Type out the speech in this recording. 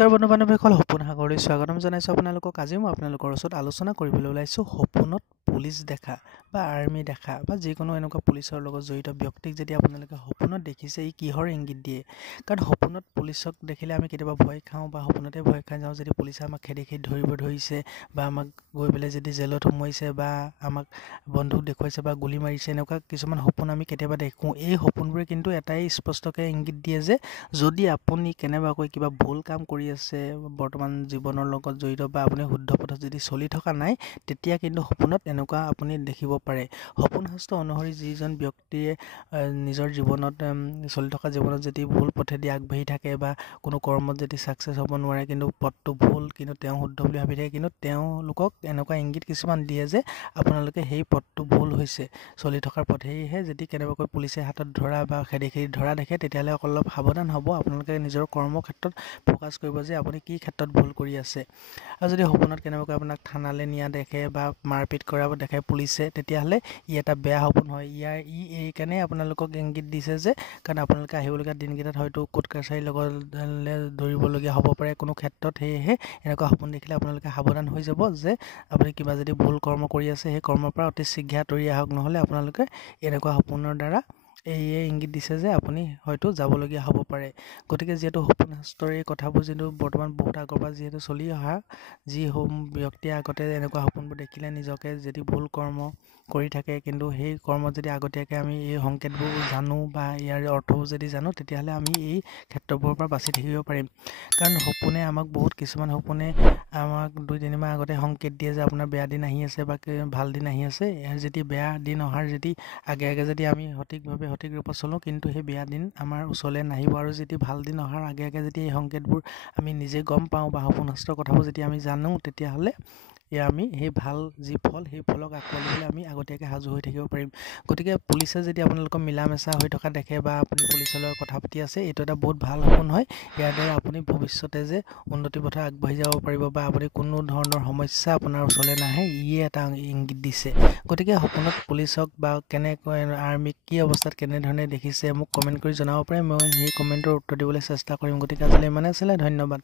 নমস্কাৰ বন্ধু বান্ধৱীসকল, সপোন সাগৰলৈ স্বাগতম জনাইছোঁ আপোনালোকক। আজি মই আপোনালোকৰ ওচৰত আলোচনা কৰিবলৈ ওলাইছোঁ সপোনত পুলিচ দেখা বা আৰ্মি দেখা বা যিকোনো এনেকুৱা পুলিচৰ লগত জড়িত ব্যক্তিক যদি আপোনালোকে সপোনত দেখিছে, ই কিহৰ ইংগিত দিয়ে। কাৰণ সপোনত পুলিচক দেখিলে আমি কেতিয়াবা ভয় খাওঁ বা সপোনতে ভয় খাই যাওঁ। যদি পুলিচে আমাক খেদি ধৰিব ধৰিছে বা আমাক গৈ পেলাই যদি জেলত সোমোৱাইছে বা আমাক বন্দুক দেখুৱাইছে বা গুলি মাৰিছে, এনেকুৱা কিছুমান সপোন আমি কেতিয়াবা দেখোঁ। এই সপোনবোৰে কিন্তু এটাই স্পষ্টকৈ ইংগিত দিয়ে যে যদি আপুনি কেনেবাকৈ কিবা ভুল কাম কৰি আছে, বৰ্তমান জীৱনৰ লগত জড়িত বা আপুনি শুদ্ধ পথত যদি চলি থকা নাই, তেতিয়া কিন্তু সপোনত এনেকুৱা আপুনি দেখিব পাৰে। সপোন শাস্ত্ৰ অনুসৰি যিজন ব্যক্তিয়ে নিজৰ জীৱনত চলি থকা জীৱনত যদি ভুল পথেদি আগবাঢ়ি থাকে বা কোনো কৰ্মত যদি ছাকচেছ হ'ব নোৱাৰে, কিন্তু পথটো ভুল কিন্তু তেওঁ শুদ্ধ বুলি ভাবি থাকে, কিন্তু তেওঁলোকক এনেকুৱা ইংগিত কিছুমান দিয়ে যে আপোনালোকে সেই পথটো ভুল হৈছে, চলি থকাৰ পথ। সেয়েহে যদি কেনেবাকৈ পুলিচে হাতত ধৰা বা খেদি ধৰা দেখে, তেতিয়াহ'লে অলপ সাৱধান হ'ব। আপোনালোকে নিজৰ কৰ্মক্ষেত্ৰত ফ'কাছ কৰিব যে আপুনি কি ক্ষেত্ৰত ভুল কৰি আছে। আৰু যদি সপোনত কেনেবাকৈ আপোনাক থানালৈ নিয়া দেখে বা মাৰপিট কৰা দেখে পুলিচে, তেতিয়াহ'লে ই এটা বেয়া সপোন হয়। এইকাৰণে আপোনালোকক ইংগিত দিছে যে কাৰণ আপোনালোকে আহিবলগীয়া দিনকেইটাত হয়তো কোৰ্ট কাছাৰীৰ লগত দৌৰিবলগীয়া হ'ব পাৰে কোনো ক্ষেত্ৰত। সেয়েহে এনেকুৱা সপোন দেখিলে আপোনালোকে সাৱধান হৈ যাব যে আপুনি কিবা যদি ভুল কৰ্ম কৰি আছে, সেই কৰ্মৰ পৰা অতি শীঘ্ৰে আঁতৰি আহক। নহ'লে আপোনালোকে এনেকুৱা সপোনৰ দ্বাৰা এইয়ে ইংগিত দিছে যে আপুনি হয়তো যাবলগীয়া হ'ব পাৰে। গতিকে যিহেতু সপোন শাস্ত্ৰৰ এই কথাবোৰ যিহেতু বৰ্তমান বহুত আগৰ পৰা যিহেতু চলি অহা, যি ব্যক্তিয়ে আগতে এনেকুৱা সপোনবোৰ দেখিলে নিজকে যদি ভুল কৰ্ম কৰি থাকে, কিন্তু সেই কৰ্মত যদি আগতীয়াকৈ আমি এই সংকেতবোৰ জানো বা ইয়াৰ অৰ্থবোৰ যদি জানো, তেতিয়াহ'লে আমি এই ক্ষেত্ৰবোৰৰ পৰা বাচি থাকিব পাৰিম। কাৰণ সপোনে আমাক কিছুমান সপোনে আমাক 2-3 মাহ আগতে সংকেত দিয়ে যে আপোনাৰ বেয়া দিন আহি আছে বা ভাল দিন আহি আছে। যদি বেয়া দিন অহাৰ যদি আগে যদি আমি সঠিকভাৱে সঠিক ৰূপত চলোঁ, কিন্তু সেই বেয়া দিন আমাৰ ওচৰলৈ নাহিব। আৰু যদি ভাল দিন অহাৰ আগে যদি এই সংকেতবোৰ আমি নিজে গম পাওঁ বা সপোন শাস্ত্ৰৰ কথাবোৰ যদি আমি জানো, তেতিয়াহ'লে আমি সেই ভাল যি ফল, সেই ফলক আকোৱালিবলৈ আমি আগতীয়াকৈ সাজু হৈ থাকিব পাৰিম। গতিকে পুলিচে যদি আপোনালোকক মিলা মেচা হৈ থকা দেখে বা আপুনি পুলিচৰ লগত কথা পাতি আছে, এইটো এটা বহুত ভাল সপোন হয়। ইয়াৰ দ্বাৰা আপুনি ভৱিষ্যতে যে উন্নতি পথে আগবাঢ়ি যাব পাৰিব বা আপুনি কোনো ধৰণৰ সমস্যা আপোনাৰ ওচৰলৈ নাহে, ইয়ে এটা ইংগিত দিছে। গতিকে সপোনত পুলিচক বা কেনেকৈ আৰ্মিক কি অৱস্থাত কেনেধৰণে দেখিছে মোক কমেণ্ট কৰি জনাব পাৰে। মই সেই কমেণ্টৰ উত্তৰ দিবলৈ চেষ্টা কৰিম। গতিকে আজিলৈ ইমানে আছিলে, ধন্যবাদ।